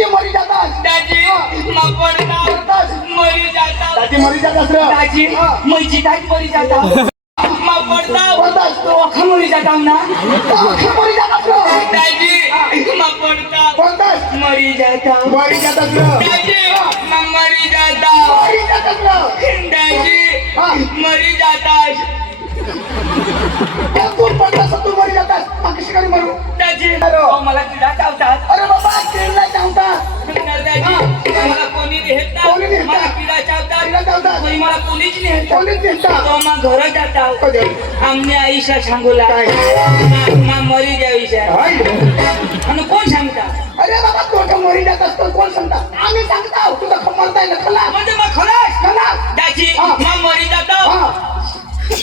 दाजी मरी जातात दाजी मपडतात मरी जातात दाजी मरी जातात रे दाजी मैची ताई मरी जातात मपडतात तो अखा मरी जातात ना मरी जातात रे दाजी मपडतात मरी जातात रे दाजी मरी जातात मरी जातात रे दाजी मरी जातात तू पडलास तू मरी जातात मग कशी काय मरू दाजी अरे मला किडा चावतात अरे बाबा केला चावतात दाजी मला कोणी कोणी नेहतात नेहतात? मला किडा किडा चावतात चावतात. कोणी मला पोलीस नेहतात कोणीच नेतात तो मग घर जातात कधी? आमने आईला सांगूला काय? मरी द्यावीशा हाय. आणि कोण सांगता अरे बाबा तू मरी जात असतो कोण सांगता आम्ही सांगता तुझा खमरताय ना खला म्हणजे मग खलास खला दाजी हा. मग मरी जातो हा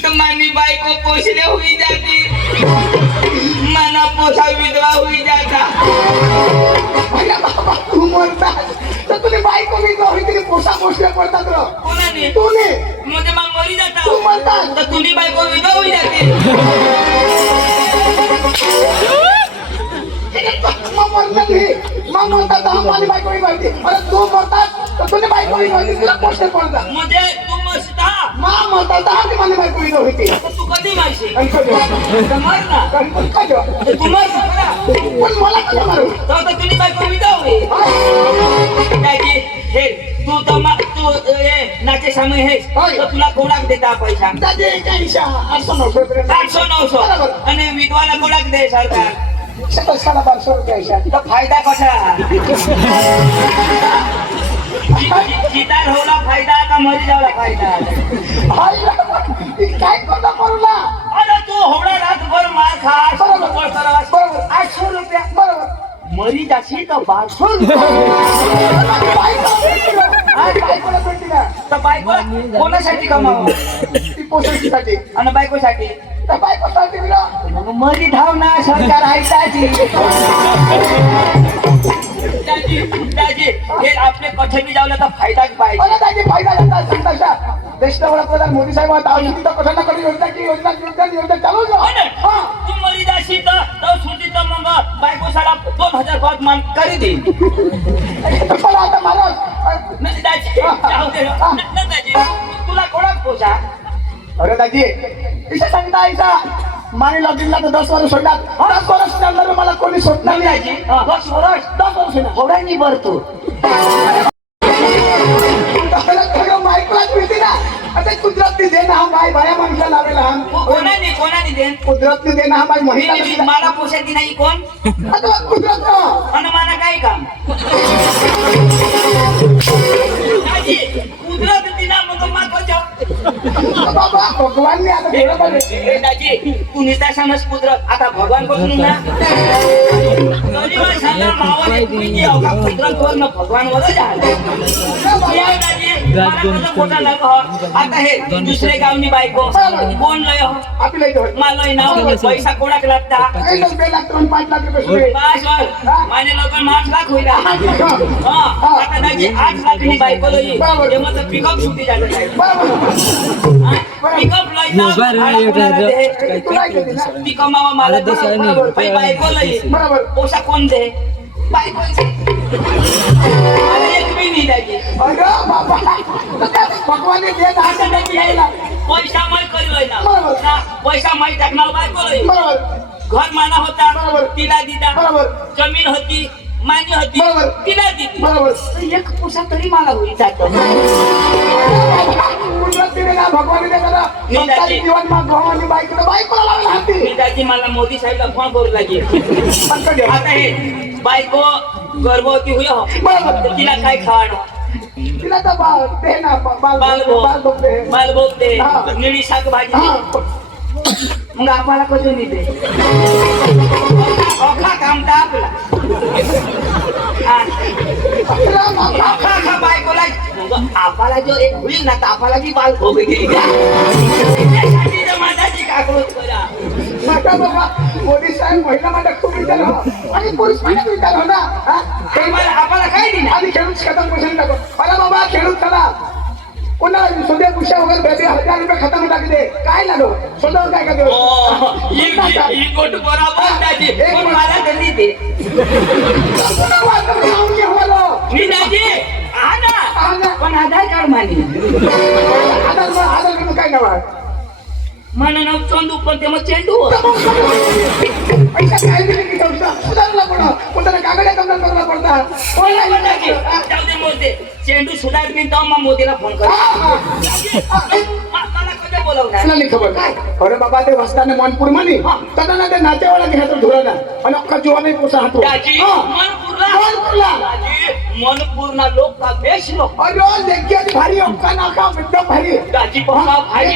तर मानी बायको पोषणे हुई जाती माना पोसा विधवा हुई जाता अरे बाबा तू मरतात तर तुझी बायको मी जाऊ तिने पोसा पोसल्या पडतात र कोणाने तू ने म्हणजे मग मरी जाता तू मरतात तर तुझी बायको विधवा हुई जाते मग म्हणतात हे मग म्हणतात हा माझी बायको ही माहिती अरे तू मरतात तर तुझी बायको ही माहिती तुला पोसल्या पडतात म्हणजे तू मस्ता मा म्हणतात हा ती माझी बायको ही होती तू कधी मारशील आणि कधी तर मर ना कधी तू मर ना पण मला कसं मारू तर तुझी बायको विधवा हुई दाजी हे तू तू नाचे समय हे होय. तर तुला कोणाक देता पैसा दादी काही 800-900 800-900 आणि विधवाला कोणाक दे सरकार 1200 रुपये तर फायदा कसा चितार होला फायदा का मरी जावला फायदा काय करता मरूला अरे तू होवडा रातभर मार खा बरोबर. बरोबर 800 रुपया बरोबर मरी जाशी तर 1200 तर बायको कोणासाठी कमाव ती पोसायसाठी आणि बायकोसाठी त्या बायकोसाठी मग मरी धाव ना सरकार ऐकायची दाजी हे आपले कठे बी जावलं तर फायदाच पाहिजे दादी फायदा घेतात सांगता देशना वडाप्रधान मोदी साहेब आता औषधी कशाला कधी योजना चालू तू मरी जाशी तर सुटी तर मग बायको साला 2000 पद मान करी दे मला आता महाराज दाजी जाऊ दे दाजी तुला कोणाक पोसा अरे दादी इथे सांगता आईचा माने लॉगिनला तर 10 वर्ष सोडतात 10 वर्ष नंतर मला कोणी सोडणार नाही दाजी 10 वर्ष ना होडानी भरतो माईकलाच मिळते ना आता कुदरतनी दे ना हा बाय बाया माणसाला लावेला कोणाने देन कुदरतनी दे ना हा बाय महिला मला पोशाची नाही कोण आता कुदरत आणि मला काय काम दाजी कुदरत दिना मग मागो जाऊ बाबा भगवानने आता ठेवलं पाहिजे दाजी तू निस्ता समज कुदरत आता भगवान बसून ना तरी मला सांगा मावाने तुम्ही अवघा कुदरत वर न भगवान वर आता हे दुसरे गावनी बायको कोण लय आपल्या इथं मला नाव पैसा कोणाक लागता 2 लाख 5 लाख रुपये बस माझे लोक 8 लाख होईल आता दाजी 8 लाख नी बायको लई तेव्हा तर पिकअप सुटी जात आहे पिकअप ती कमावा मला बायको लई पोसा कोण दे बायको एक बी नाही दाजी अरे बाबा भगवानने दे ना असं दाजी आहे ना पैसा मै करलोय ना पैसा मै टाकणार बायको लई बरोबर घर माना होता बरोबर. तिला दिला बरोबर जमीन होती मानी होती बरोबर. तिला दिली बरोबर एक पुसा तरी मला होईल जातो कुदरतीने ना भगवानने दे ना संसारिक जीवन मा भगवानने बायकोला बायकोला लावला हाती मी दाजी मला मोदी साहेबला फोन करू लागेल आता हे बायको गर्भवती हुई हो बरोबर. तर तिला काय खावानो तिला तर बाल दे ना बाल बघते बाल बोलते हा. निळी शाकभाजी हा मग आम्हाला कसं निघते अखा कामता आपला अखा बायकोला आपाला जो एक होईल ना तर आपाला बी बाल भोग माझाची काकरोच करा माझा बाबा मोदी साहेब महिला माझा खूप विचार आणि पुरुष माझा विचार हो ना आम्हाला काय दिला आधी खेळूच खतम करून टाको अरे बाबा खेळूच चला पुन्हा सुद्या पुष्या वगैरे बेबी 1000 रुपये खतम टाकी दे काय लागलो स्वतः काय का ही गोट बरोबर दाजी पण मला तरी दे पुन्हा वाटलं नाही आधार म्हणून काय नाव आहे? म्हणून नाव चंदू पण ते मग चेंडू पैसा काय दिले की संस्था सुधारला कोणाला कागड्या कमला करला पडता जाऊ दे मोदे चेंडू सुधार मी तर मग मोदीला फोन कर मला कधी बोलवणार नाही खबर काय अरे बाबा ते वस्ताने मनपूर म्हणे त्यांना ते नातेवाला घ्यायचं धुराला आणि अख्खा जीवाने पोसा हातो दाजी मनपूरला दाजी मनपूरना लोक का बेश लोक अरे देखिए भारी अक्का नाका एकदम भारी दाजी पहा भाई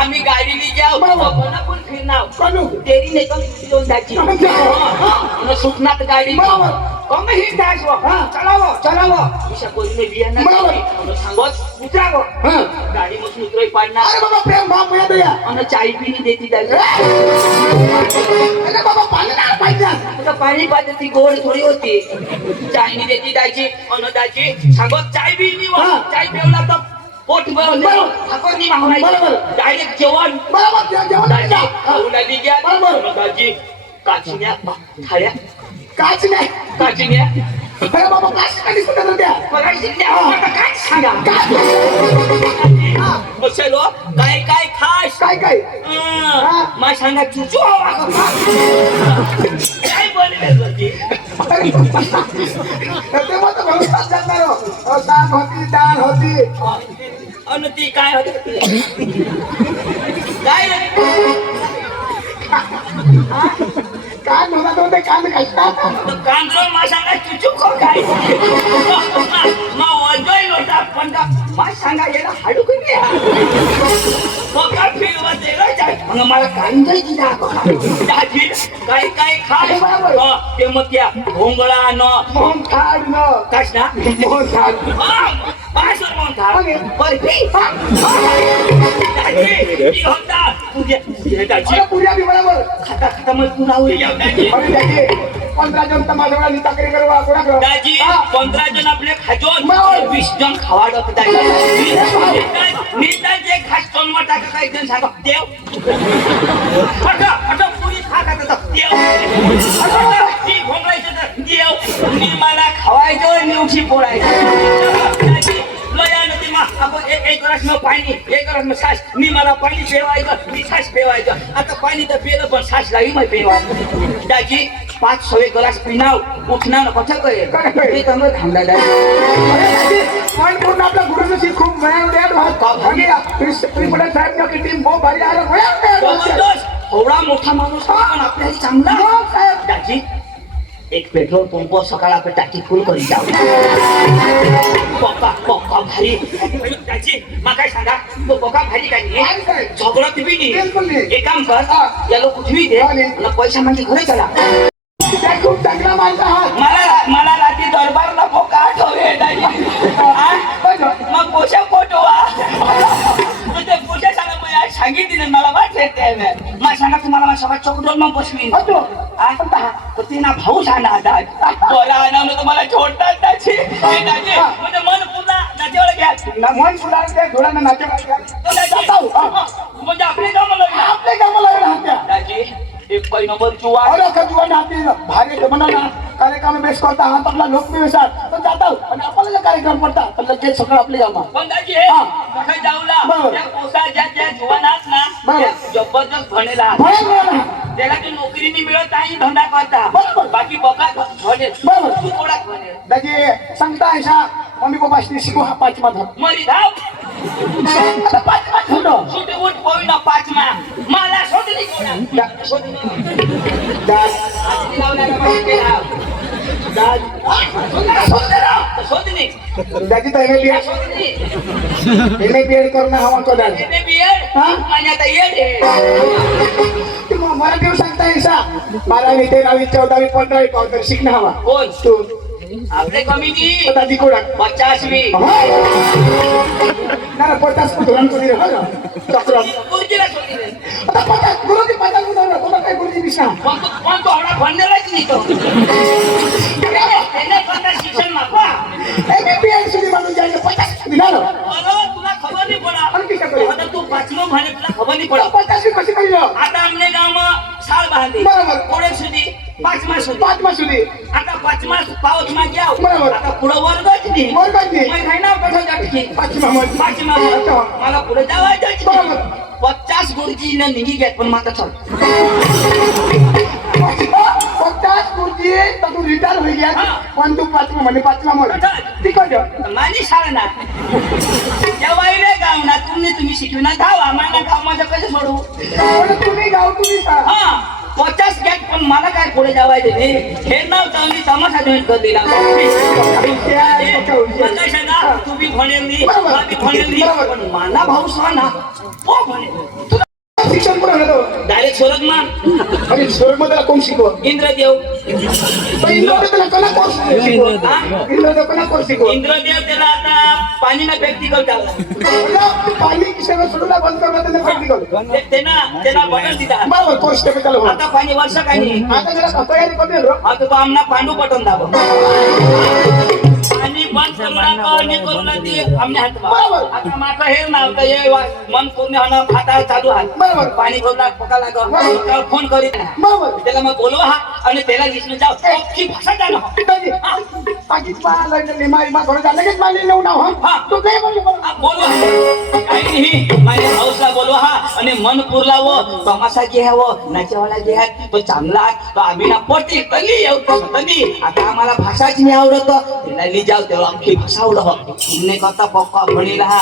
आम्ही गाडीने जाऊ पण फिरणार करू तेरी नाही कमी दाजी सुटनात गाडी कम ही दाज चलावो विषय कोणी बियाणं सांगत उतरावं गाडी मग उतराई पाडणार अरे बाबा प्रेम भाव मिळत या आणि चाय पिणी देती दाजी अरे बाबा पाणी नाही पाहिजे आता पाणी पाहिजे ती गोड थोडी होती चायनी देती दाजी आणि दाजी सांगत चाय पिणी चाय पिवला तर पोट बरोबर ठाकरनी मागणार बरोबर डायरेक्ट जेवण बरोबर जेवण दाजी खाऊला घ्या बरोबर दाजी काचिन्या थाळ्या काचिन्या अरे बाबा काच कधी सुद्धा द्या काय सांगा चलो काय काय खास काय मा सांगा चुचू हवा काय बोलले ते मग व्यवस्था जाणार साग होती डाळ होती अन ती काय होती काय कान म्हणत होते कान कष्टात कांद्रो मा सांगा चुचू खो काय मा वजोय होता पण मा सांगा याला हाडू कमी मोका फिरवा देला जाय मग मला कांदे दिला दाजी काय काय खाय ते मग त्या भोंगळा न मोहन थाड न काश ना मोहन थाड पासर मग थाड बर्फी दाजी की होता तुझे दाजी पुऱ्या बी बरोबर खाता खाता मग पुन्हा होईल दाजी अरे दाजी 15 जण तमाशा चाकरी करवा कोणा करा दाजी 15 जण आपले खाजोन 20 जण खावाडत दाजी निता जे खास तोंड टाका काय जण सांगा देव आता पुरी खा खाता देव ती भोंगळायचं तर देव मी मला खावायचं निवशी पोळायचं लया नदी मा आपण एक ग्लास में पाणी एक ग्लास में सास मी मला पाणी पेवायचं मी सास पेवायचं आता पाणी तर पेलं पण सास लावी मग पेवायचं दाजी 5-6 ग्लास पिनाव उठणार कसं करेल ते चांगलं थांबला दाजी पण पूर्ण आपल्या गुरुजी खूप मेहनत भात आणि त्रिपुरा साहेब की टीम बहुत भारी आ रहा एवढा मोठा माणूस पण आपल्याला चांगला दाजी एक पेट्रोल पंप सकाळ आपण टाकी फुल करी जाऊ पक्का भारी दाजी मग काय सांगा तो पक्का भारी काय नाही झगडत बी नाही एक काम कर याला कुठवी दे आणि पैसा म्हणजे घरी चला खूप चांगला माणसा आहात मला रात्री दरबारला पोका आठवले दाजी मग पोषा पोटवा तुझे पोषा सांगा मग सांगितलं मला वाटते मग सांगा तुम्हाला सगळं चौकडोल मग बसवी ती ना भाऊ सांगा बोला आणवलं तुम्हाला छोडतात त्याची म्हणजे मन पुन्हा नातेवाला घ्या मन फुला धुळानं नातेवाईक म्हणजे आपले कामं लागले दाजी एक पै नंबर चुवा और कजुआ नाती भारी जमाना ना कार्यक्रम में बेस करता हां आपला लोक में बेसात तो जाता आणि आपल्याला कार्यक्रम पडता तर लगेच सगळं आपले जामा पण दाजी हे कसं जाऊला त्या पोसा ज्या जुवानात ना जबरदस्त भनेला त्याला की नोकरी नाही मिळत नाही धंदा करता बाकी बघा भने तू कोणाक भने दाजी सांगता ऐसा मम्मी पप्पाशी शिकू हा 5 मा मरी धाव आता 5 मा छोटो सुटे उठ कोई ना 5 मा मला सोडली कोणा सोडली दाज आज लावला ना माहिती दाज सोडली दाजी तर एने बीएड करून हवा तो दाज एने बीएड आणि आता येड तुम्ही मला देऊ सांगता ऐसा 12वी 13वी 14वी 15वी पावतर शिकणं हवा कोण तू आपले कमिटी दादी कोणा 50वी ना 50 को धरण करी रहा चक्र गुरुजीला सोडली आता 50 गुरुजी 50 को धरण तुला काय गुरुजी दिसना पण तो आवडा भन्नेलाच नाही तो त्याने 50 शिक्षण मापा एने बीएड सुधी माणून जायला 50 दिला ना तुला खबर नाही पडा आणखी काय आता तू 5वा म्हणे तुला खबर नाही पडा 50 कशी करी आता आमने गाव साल बांधली बरोबर पुढे सुधी 5 मास सुधी आता 5 मास पाऊस मागे आव बरोबर. आता पुढं वर्गच नाही वर्गच नाही. मग काय नाव कसं जाटकी पाचवा मग. पाचवा अच्छा. मला पुढे जावायचं बरोबर. 50 गुरुजी न निघी घेत पण माझा चल 50 खुर्ची तर तू रिटायर होई गया हा. पण तू पाचवा म्हणजे पाचवा मग अच्छा. तिकडं माझी शाळा ना जेव्हा इले गाव ना तुम्ही शिकविना धावा मला गाव माझं कसं सोडू पण तुम्ही गाव तुम्ही सांग. हा 50 घेत पण मला काय पुढे जावायचं नाही हे नाव चांगली तमाशा जॉईन कर दिला तू बी म्हणेल मी बरोबर. बी म्हणेल मी बरोबर. पण मला भाऊ ना हो म्हणे तुला शिक्षण कोण होतं डायरेक्ट सोडत मा म्हणजे स्वर्गमध्ये कोण शिकव इंद्रदेव इंद्रदेव कोणा कोर्स शिकव इंद्रदेव कोणा कोर्स शिकव इंद्रदेव त्याला आता पाणी ना प्रॅक्टिकल चालला पाणी किशोर सोडून बंद करला त्यांना प्रॅक्टिकल त्यांना बटन दिला बरोबर कोर्स टेप चालू आता पाणी वर्ष काही नाही आता जरा तयारी करते रो आता तो आमना पांडू बटन दाबो आणि बंद करू नका आमने हात बरोबर. आता माझं हे नाव तर हे मन पूर्ण हाणं खाता चालू आहे बरोबर. पाणी खोला पका लाग बरोबर. फोन करीत नाही. बरोबर त्याला मग बोलवा हा आणि त्याला दिसणं जाऊ की भाषा जाणं पाकिस्तान लिमा थोडं झालं लगेच माली नेऊ ना हा. तू काय बोलू बोलवा काही नाही माझ्या हाऊसला बोलवा हा आणि मन पुरलावं तमाशा जे आहे व नाचेवाला जे आहे तो चांगला आहे तो आम्ही ना पडते तली येऊ तली आता आम्हाला भाषाच नाही आवडत त्याला ली जाऊ तेव्हा आमची भाषा आवडत तुमने करता पक्का म्हणेल हा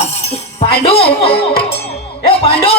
पांडू ए पांडू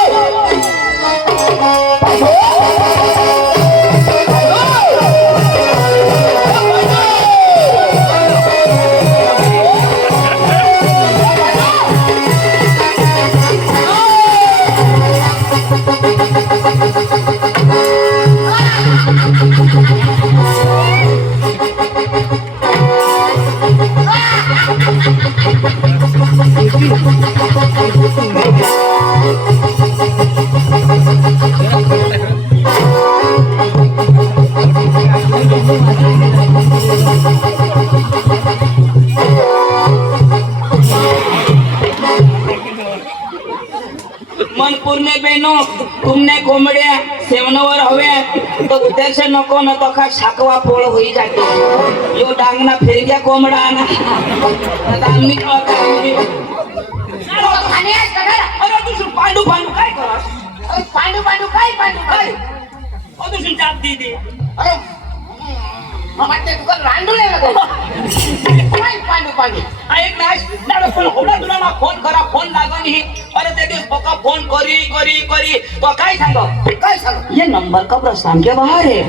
मन पूर्ण बेनो तुमने कोंबड्या सेवनावर हव्या तो त्याचे नको न तो का शाकवा पोळ होई जातो यो डांगना फिरग्या कोंबडा ना आता आम्ही अरे दुसरं पांडू पांडू काय करा पांडू पांडू काय पांडू काय दुसरी जात दे अरे म्हणजे तुका रांडूले नको काय पांडू पांडू एक ना पण होणार तुला ना फोन करा फोन लागन ही अरे ते दिवस पक्का फोन करी करी करी तो काय सांगो काय सांग ये नंबर कब्रस्तान के बाहर है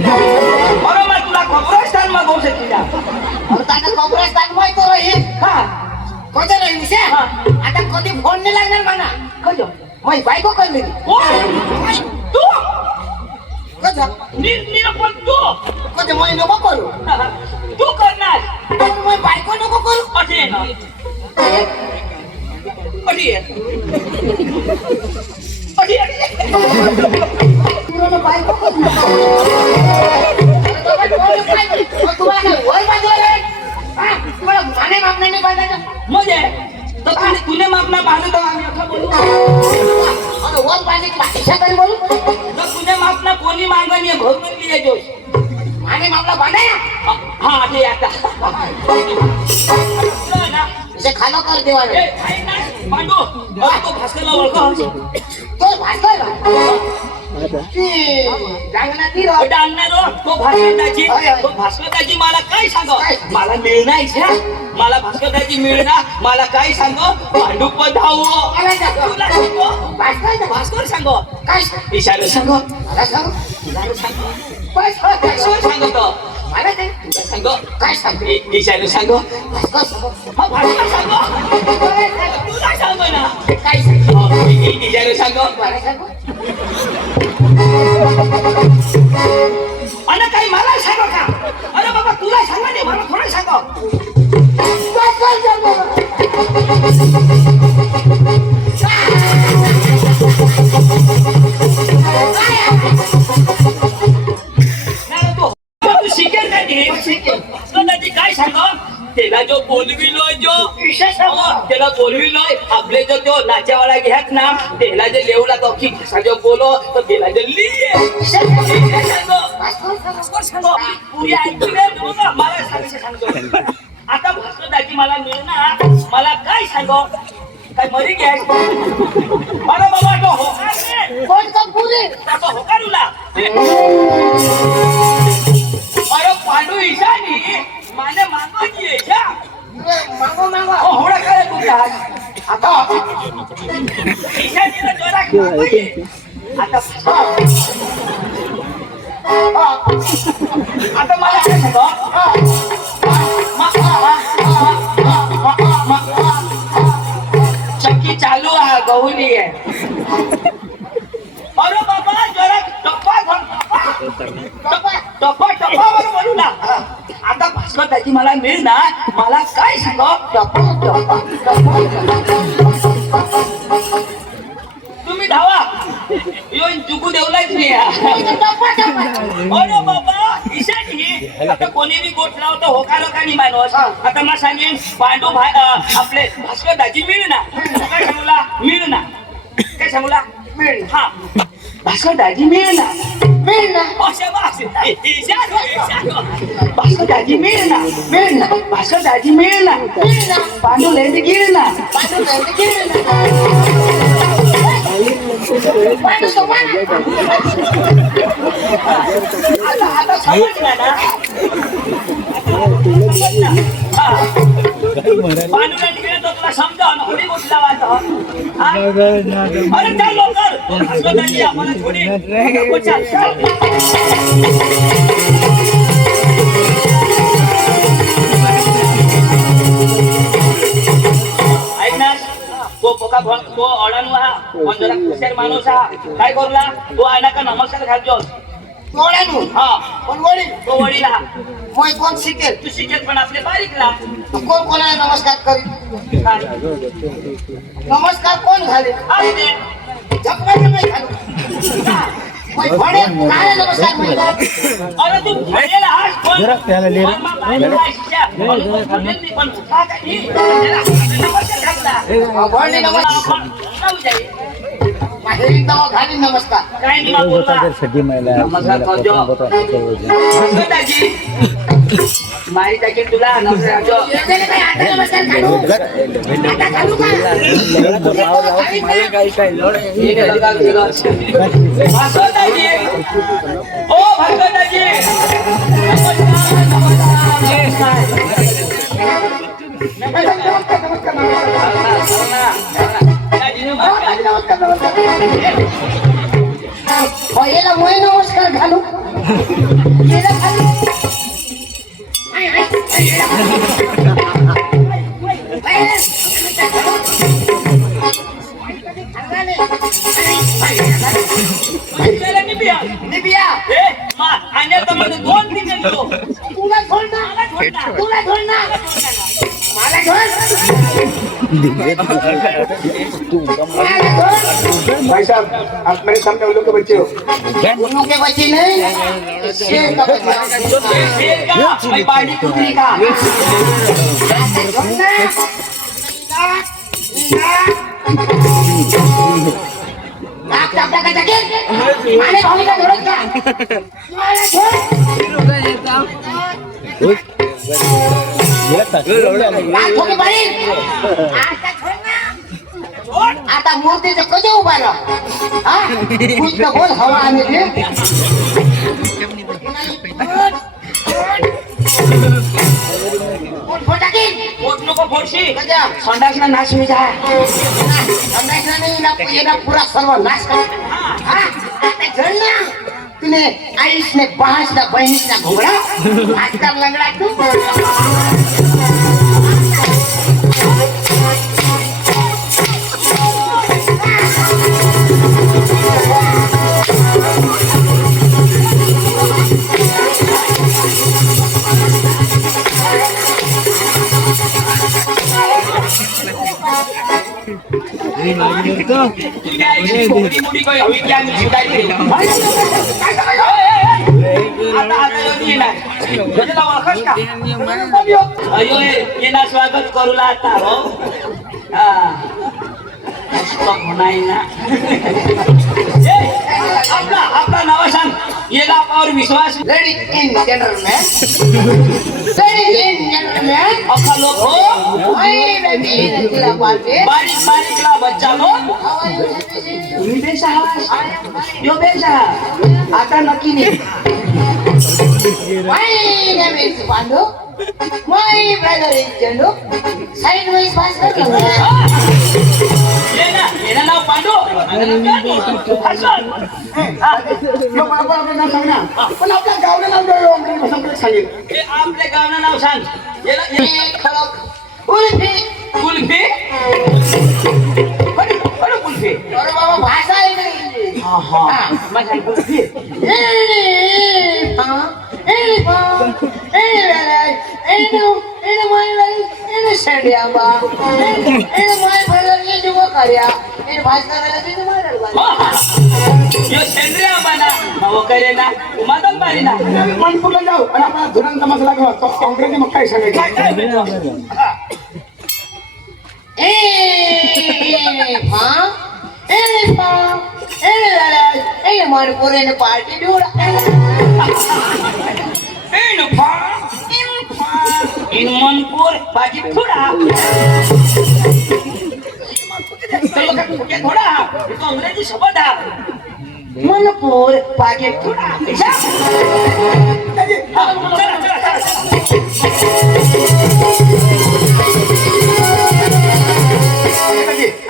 बरोबर तुला कब्रस्तान में घुस जा अरे ताना कब्रस्तान मोय तो रही हा कोणते रही से हा. आता कधी फोन नाही लागणार मला कजो मोय बायको करली तू कसा पण तू कधी मोय नको करू तू करणार पण मोय बायको नको करू असे ना तुला बायको करू तुम्हाला काय वय बाजूला तुम्हाला माने मागणे नाही बांधायचं म्हणजे तो तुने मागना बांधतो आम्ही आता बोलू अरे वर बांधायची भाषा काय बोलू तर तुने मागना कोणी मागणी घरून लिहिले जोश माने मागला बांधाया हा ते आता ना जसे खानो कर देवाने ए काही नाही पांडू तो भास्करला ओळख तो भास्कर ती रांगणाती रो डांगणार तो भास्करदाजी मला काय सांग मला मिळणार मला भास्करदाजी मिळणार मला काय सांग पांडू पधाव मला सांग तुला सांगो भास्कर भास्कर सांगो काय इशारा सांगो मला सांग इशारा सांगो बस भास्कर सांगतो मला ते तुला सांगो काय सांग इशारा सांगो भास्कर सांग हा भास्कर सांगो तुला सांगो ना काय सांग इशारा सांगो मला सांग आणि काही मला सांगो का अरे बाबा तुला सांगा नाही मला थोडं सांगो भास्कर सांग तू शिकेल काय काय सांगो त्याला जो बोलविलोय जो विशेष त्याला बोलविलोय आपले जो तो नाच्यावाला घ्यात ना त्याला जे लेवला तो की जो बोलो तर त्याला जे लिये पुरी ऐकली नाही तू बघा, मला सांगतो आता भास्कर दाजी मला मिळणार मला काय सांगो काय मरी घ्याय मला बाबा तो होकार रे कोणता पुरी तो होकार उला अरे पांडू ईशानी माने मागवाची ईशा मागो होडा काय तुझ्या आता ईशानीला जोरा मागवाई आता आता मला काय सांगो चक्की चालू आहे गहुली आहे अरे बाबा जरा टप्पा बोलू ना आता भास्कर त्याची मला मिळ ना मला काय सांग तुम्ही धावा येऊन चुकू देवलाच नाही अरे बाबा ईशानी आता कोणी बी गोठ लावतो होकार होकानी माणूस आता मला सांगेन पांडू आपले भास्कर दाजी मिळ ना काय सांगूला मिळ ना काय सांगूला मिळ हा भास्कर दाजी मिळ ना भास्कर दाजी मिळ ना भास्कर दाजी मिळ ना पांडू लेंड गिळ ना आता समजला ना पांडू लेंड गिळ तो तुला समजाव ना थोडी गोष्ट लावायचं अरे चल लवकर भास्कर दाजी आम्हाला थोडी ऐक ना तो पोका तो अडाणू हा पण जरा हुशार माणूस हा काय करूला तो आयना का नमस्कार घालतो तोडानू हा पण वडी तो वडील हा मोय कोण शिकेल तू शिकेल पण आपले बारीकला कोण कोणाला नमस्कार करी काय नमस्कार कोण झाले असते झकमाने नाही घालू मोय वडे काय नमस्कार म्हणतात अरे तू भरेला हास पण पण उठा काही नमस्कार घातला वडे नमस्कार माहेरी दवा घाली नमस्कार काय नाही बोलला नमस्कार करजो दाजी माई दाजी तुला नमस्कार करजो येते काय आता नमस्कार घालू आता घालू का भास्कर दाजी ओ भास्कर दाजी याला मोय नमस्कार घालू याला घालू निबिया दोन दिन तुला सोडणार तुला सोडणार मला भाई साहब आप मेरे सामने उन लोग के बच्चे हो उन्हों के बच्चे नहीं शेर का बच्चा पानी कुकरी का माने भाभी का धोरण का आता मूर्तीचं कधी उभा कुछ तर बोल हवा आम्ही ते पोट नको फोडशी कजा संडासना नाश मी जाय पूरा सर्व नाश कर तुने आईस ने बांस ना बहनीस ना घोड़ा आजकल लंगड़ा तू मुड़ी कोई हवी क्या सुधारी आता येणार तुला ओळखस का अयो येणार स्वागत करूला आता हो नाही ना आपला नाव सांग येला आपल्यावर विश्वास लेडीज इन जनरलमॅन लेडीज इन जनरलमॅन आपला लोक हो हाय बेबी तुला पाहते बारीक बारीकला बच्चा लो तुम्ही बेसा यो बेसा आता नक्की नाही My name is Pandu. My brother is Chandu. Sidewise Bhaskar. येणं नाव पांडू हसन यो बाबा आपलं नाव सांग ना पण आपल्या गावचं नाव जो संपर्क सांगेल हे आपल्या गावनं नाव सांग येणं खडक उल्फी कुल्फी बरं कुल्फी अरे बाबा भाषा ऐकली माझ्या कुल्फी यो सेंद्रिय आंबाना वगैरे ना मदन बारी ना मणिपूरला जाऊ आणि आपला धुरंत मसाला घेऊ तो काँग्रेसने मग काय सांगायचं मणिपुरी पार्टी इन मनपूर बाजी थोडा थोडा तो अंग्रेजी शब्द हा मनपूर बाजी थोडा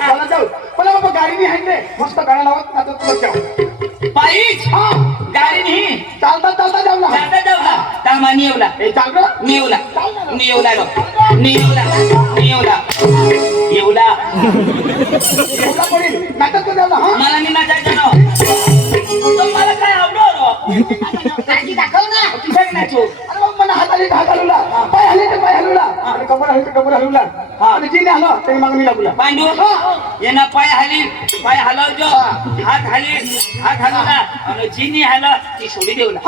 चला जाऊ पण बाबा गाडीने आहे रे मस्त गाड्या लावत आता तुला जाऊ पायीच गाडी नाही चालता चालता जाऊ ना जाता जाऊ ना तामा निवला हे चाल ग निवला निवला निवला निवला येवला तुला पडेल नाटक कर जाऊ ना हा मला नाही नाचायचं ना मला काय आवडलं दाखव ना तुझ्या नाचू अरे मग मला हात आले हात हलवला पाय हलले तर पाय हलवला आणि कमर हलली तर कमर हलवला आणि जिने हलो ते मागणी लागला पांडू येणं पाय हलवजो हात हलवला आणि जिनी हला ती सोडी देऊला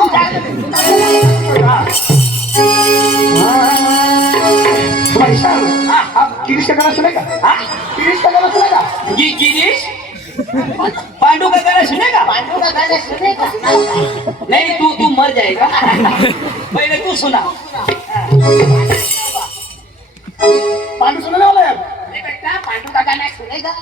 गिरीश का सुने का हा गिरीश का गाना सुने का गिरीश पांडू का गाना सुनेगा पांडू का गाना सुनेगा नहीं तू मर जाएगा पहले तू सुना पांडू सुनने वाला है बेटा पांडू का गाना सुनेगा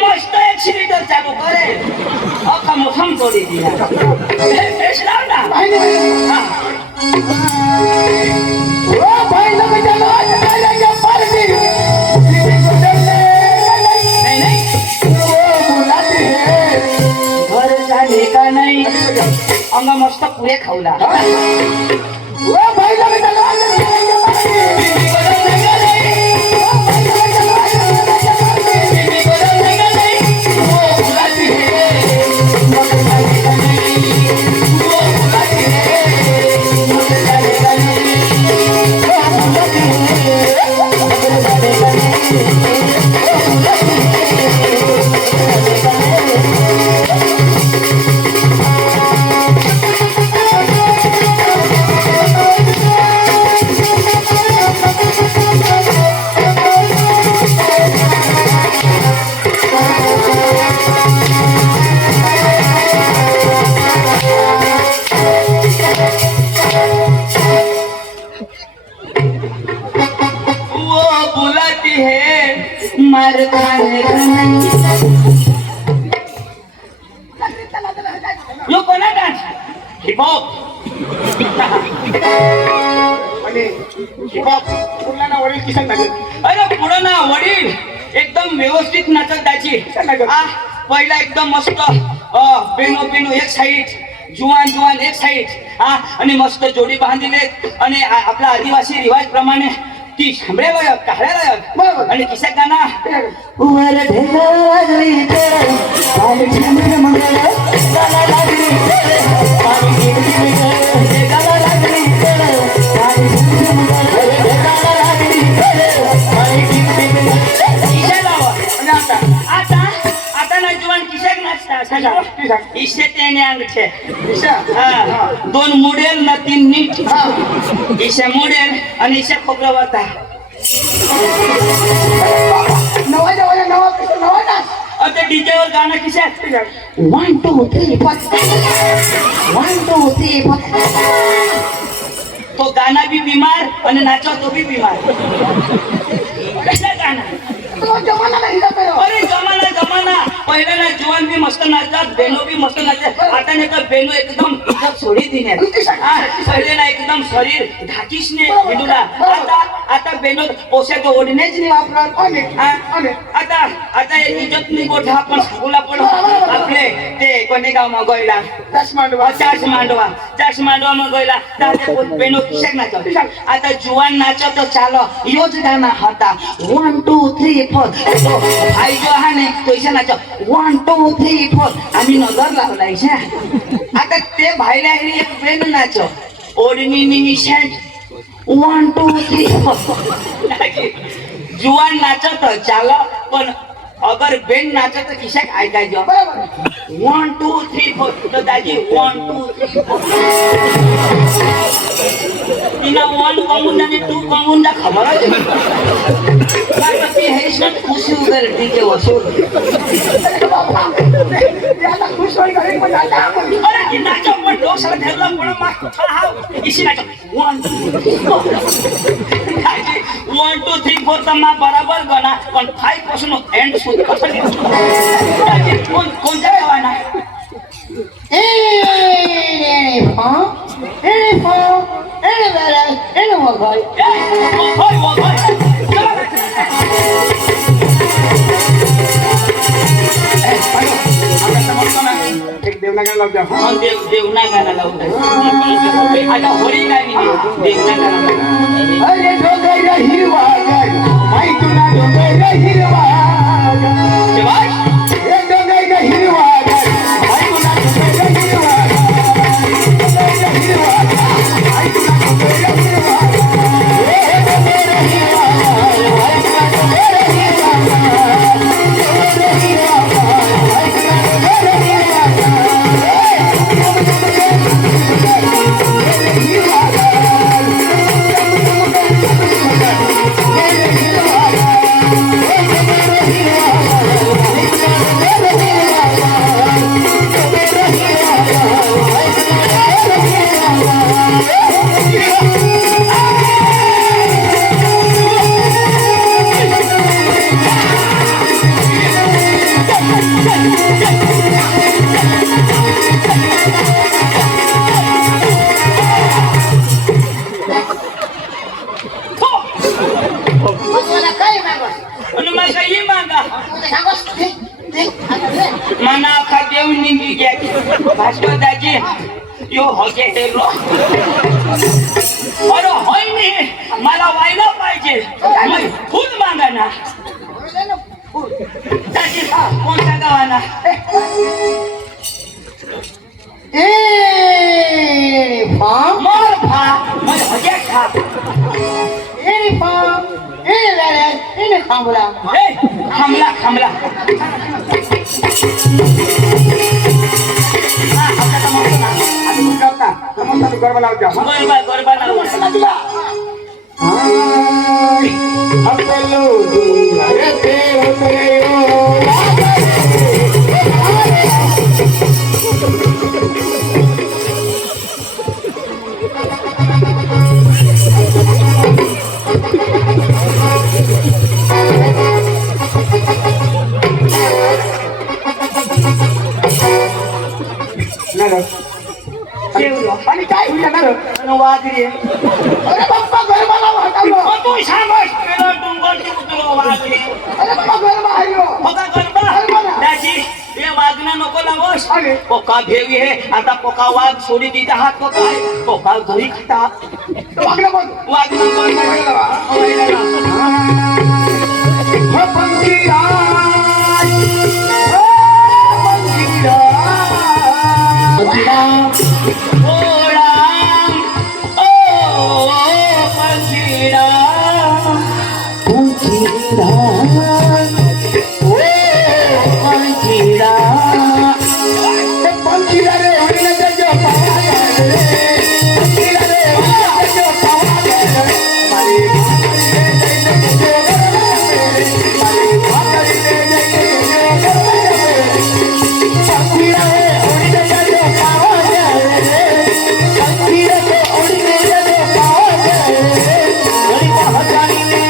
मस्त एक्सिलेटर चालू करे अख्खा मोसम तोडी दिला बेस लाव ना नाही घर झाले का नाही अंग मस्त पुरे खाऊला यो पण हिपहॉप आणि हिपहॉप कुठला ना वडील किसन लागेल अरे पुढं ना वडील एकदम व्यवस्थित नाचत त्याची पहिला एकदम मस्त बेनो बेनो एक साईड जुवान जुवान एक साईड आणि मस्त जोडी बांधिले आणि आपला आदिवासी रिवाज प्रमाणे ती शांबळे गायक काहळ्या गायक बरोबर. आणि किसा गाणा वर ढेकळं लागली तर पाणी झिमझिम मंगळ गाला लागली तर पाणी झिमझिम मंगळ ढेकळं लागली तर पाणी झिमझिम मंगळ ढेकळं लागली तर पाणी झिमझिम मंगळ किशा गावा आणि आता आता आता ना जुवान किशाक नाचता इशे तेने अंगठे दिशा दोन मुडेल ना तीन नीट इशे मुडेल आणि इशे खोबरं वाटा नवा नवा नवा किसन नवा डान्स आता डीजे वर गाणं किशाक 1 2 3 4 1 2 3 4 तो गाना भी बीमार आणि नाचो तो भी बीमार कसा गाणं तो जमाना नाही जातो अरे जमाना जमाना पहिला ना जुवान भी मस्त नाचतात बेनो भी मस्त नाचतात आता नाही तर बेनो एकदम सोडी दिने पहिले ना एकदम शरीर धाकीशने हिंदूला आता बेनो पोशाख ओढण्याच नाही वापरत आता आता इज्जत नाही गोठा आपण सांगूला पण आपले ते कोणी गाव मगोयला चास मांडवा मगोयला बेनो किशाक नाचत आता जुवान नाचत चालो योच गाणं होता 1 2 3 4 आई जो आहे ना तो इशा नाच 1 2 3 4 आम्ही नजर लावला इशा आता ते भाईला एक बेन नाच ओढणी निशांत 1 2 3 4 जुवान नाचत चाल पण अगर बेन नाचत किशाक ऐकायचं 1 2 3 4 तर दाजी 1 2 3 तिना 1 कमून आणि 2 कमून जा खबर खुशी वगैरे तिथे वसूल त्याला खुश होईल घरी पण आता आपण अरे ती नाचा पण डोसाला धरला पण माग हा इशी नाचा 1 2 3 4 तर मा बराबर गणा पण 5 पासून एंड सुद्धा कसं कोणत्या गावाना एक देवनागरी लावजा देवना गाणं लावतात आता होळी गाणी देवना गाणं अरे डोंगर हिरवा माई तुला डोंगर हिरवा शिवाय हे डोंगर हिरवा माई तुला डोंगर हिरवा डोंगर हिरवा माई तुला डोंगर हिरवा हे डोंगर हिरवा माई तुला डोंगर हिरवा डोंगर हिरवा माई तुला डोंगर मना खाद्य निघी घ्या भास्कर दाजी यो होके हेरो अरे होय नाही मला व्हायला पाहिजे फुल मागा ना दाजी कोणत्या गावाना मोर भा मला होके खा खामला खामला गरबा लावजा गरबा लावला हल्लो अरे देव जेवलो मी सांगोस पेलो डोंगरची उतरो वागे अरे बाबा गरबा आहे हो. होका गरबा दाजी हे वागणं नको लावोस अरे. पोका भेवी हे आता पोका वाघ सोडी दिता हात पोका आहे. पोका घरी खाता वागणं बंद. वागणं कोण नाही लावा. हो पंखीराज. हो पंखीराज. ओळा ओ पंखीडा पंखीरा रे हरिला जजो पावा रे. पंखीरा रे हरिला जजो पावा रे. मारी भाकरी ले जय पंखीरा रे हरिला जजो पावा रे. पंखीरा रे हरिला जजो पावा रे. हरि महाजानी ने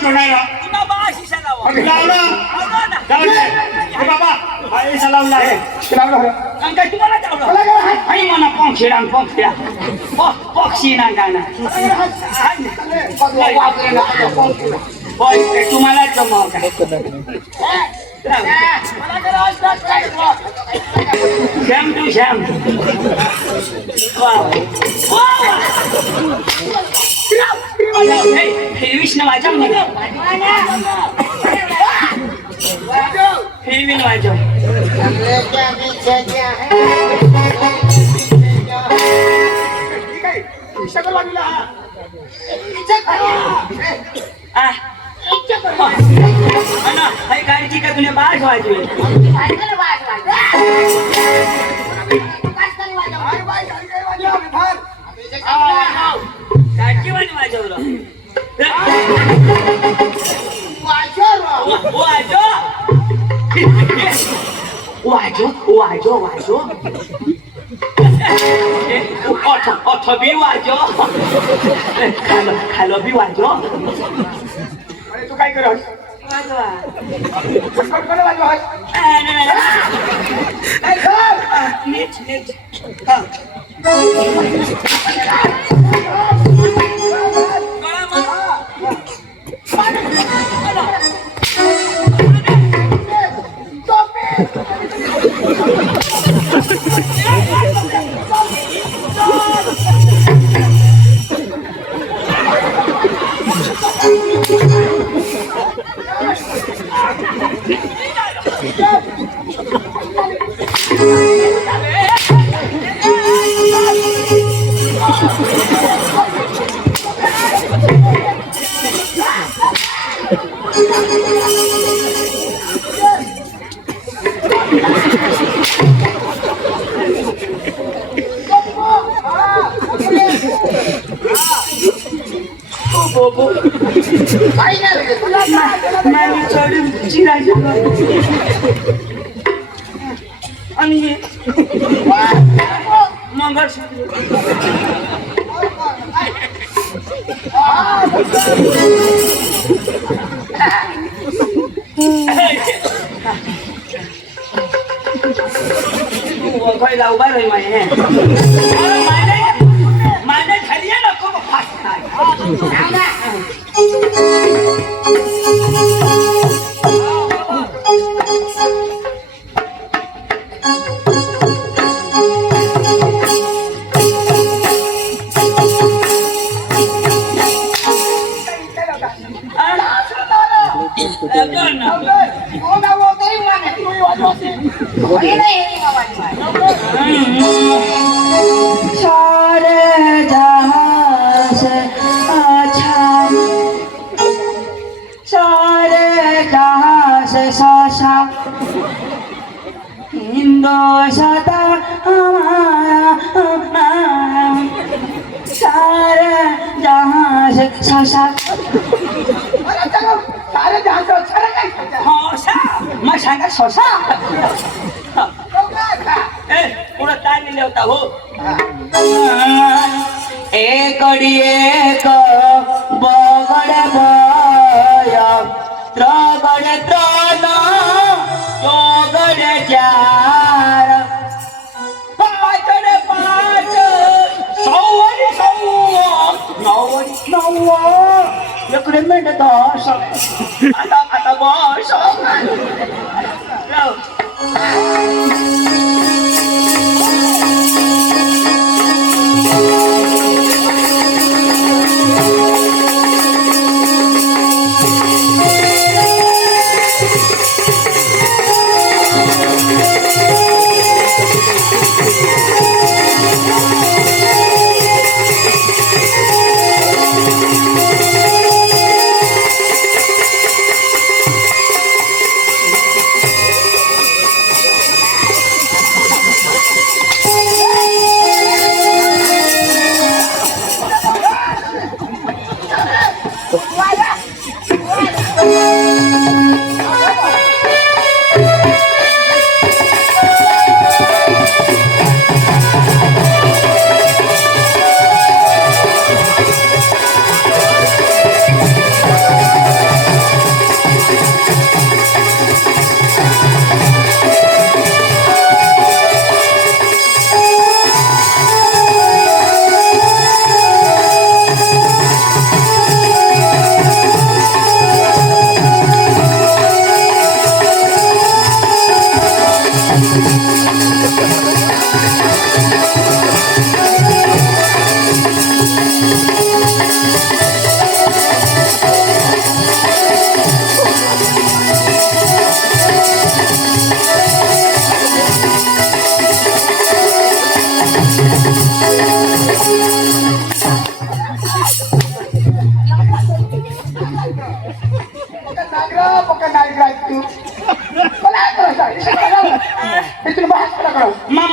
तुला बा शिशा बाबा अंका तुम्हाला चावलं आई मना पंखीडा पंखीडा पक्षी ना गाणं तुम्हाला जमाव काय श्याम टू श्याम फिरवीस ना वाजव फिरवीन वाजव गाडीची का तुला बाज वाजवेल गाडीची वाज वाजवलं वाजो अठ बी वाजो खालो बी वाजो तू काय करस मामी चढून चिरायचं आणि मंगळसूत्र पहिला उभा राहील माझे माझ्या खाली नको फास्ट दोषता हमारा सारे जहां से शशा अरे चलो सारे जहां से अच्छा लगा हौसा मैं सांगा शशा ए पुढं काय लिहिले होता हो एक बगड बय त्रगड त्रन चौगड चार पाचडे पाच सव्वानी सव्वा नव्वद नव्वद इकडे मिनिट 10 आता बस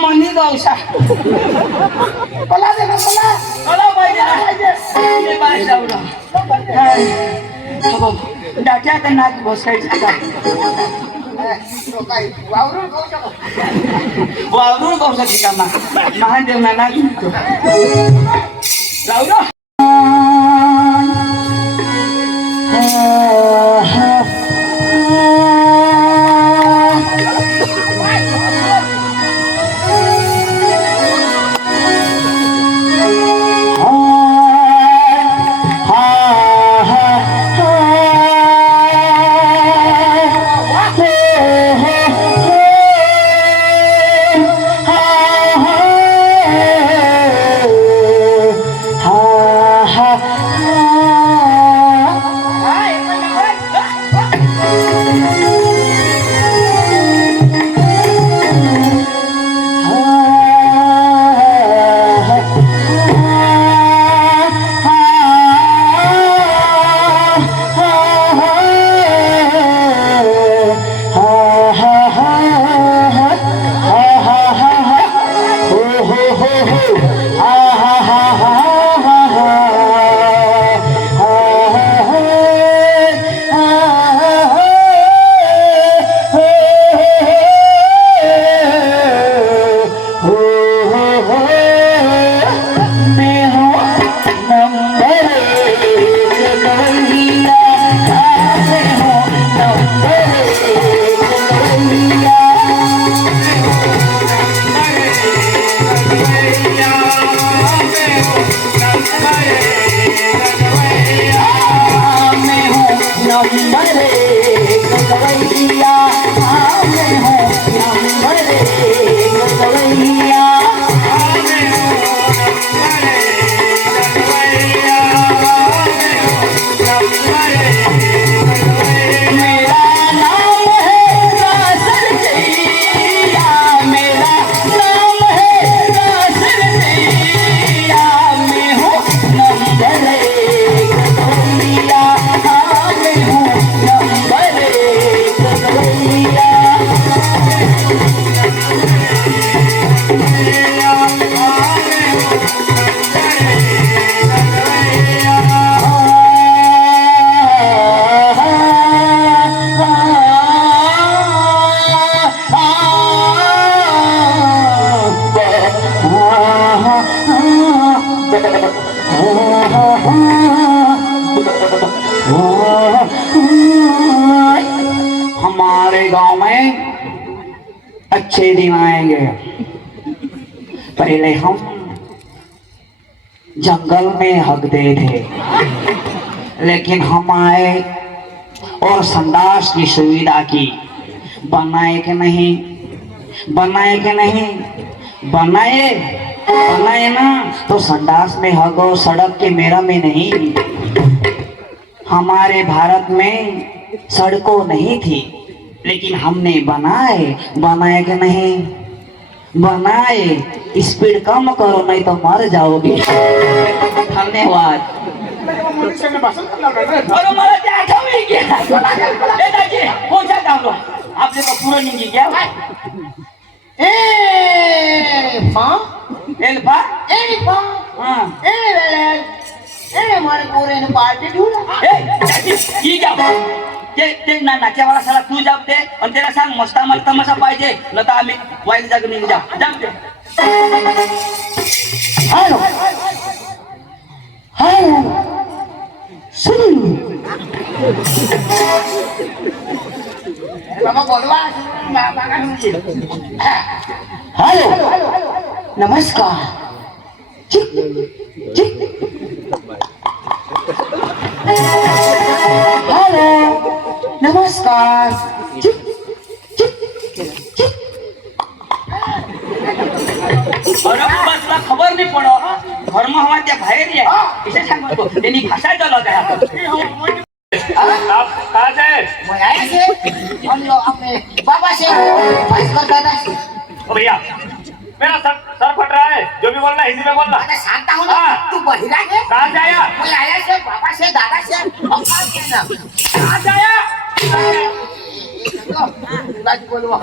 मनी गौसा पला दे ना पला मला पाहिजे बाय जाऊला डाट्या तर नाक बसायचं का काय वावरून खाऊ शकतो वावरून गौसाची कामा महादेव ना नाक जाऊला हा अच्छे दिन आएंगे। पहले हम जंगल में हकते थे, लेकिन हम आए और संडास की सुविधा की। बनाए कि नहीं, बनाए कि नहीं, बनाए, बनाए ना तो संडास में हगो, सड़क के मेरा में नहीं। हमारे भारत में सड़कों नहीं थी, लेकिन हमने बनाए, बनाए कि नहीं, बनाए। स्पीड कम करो नहीं तो मर जाओगे। धन्यवाद। अरे मला ते आठवलं की ए दाजी कोणत्या गावलो आपले का पुरं निघी घ्या एल्फा हां पार्टी ठेवू ए दाजी ही घ्या ते ना नाच्या मला साला तू जाप दे आणि त्याला सांग मस्त आम्हाला तमाशा पाहिजे न तर आम्ही वाईट जाग निघ जाप दे हेलो हेलो सुन बाबा बोलवा हेलो नमस्कार चिक चिक हेलो नमस्कार चिक चिक चिक अरे बसला खबर नाही पडो घरमा हवा त्या बाहेर या विशेष सांगतो त्यांनी घासायचं लगा आप कहाँ से हैं? आया से हम लोग अपने बाबा से बात करता था ओ भैया मेरा सर फट रहा है, जो भी बोलना है हिंदी में बोलना। मैं शांता हूँ ना हाँ। तू बहिरा है कहाँ से आया? कोई आया से बाबा से दादा से हम बात करना कहाँ से आया? बोलवा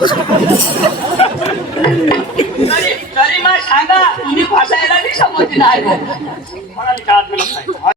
तरी मग सांगा तुम्ही भाषायला नाही समजली नाही मला लिखा हाथ में लगता है।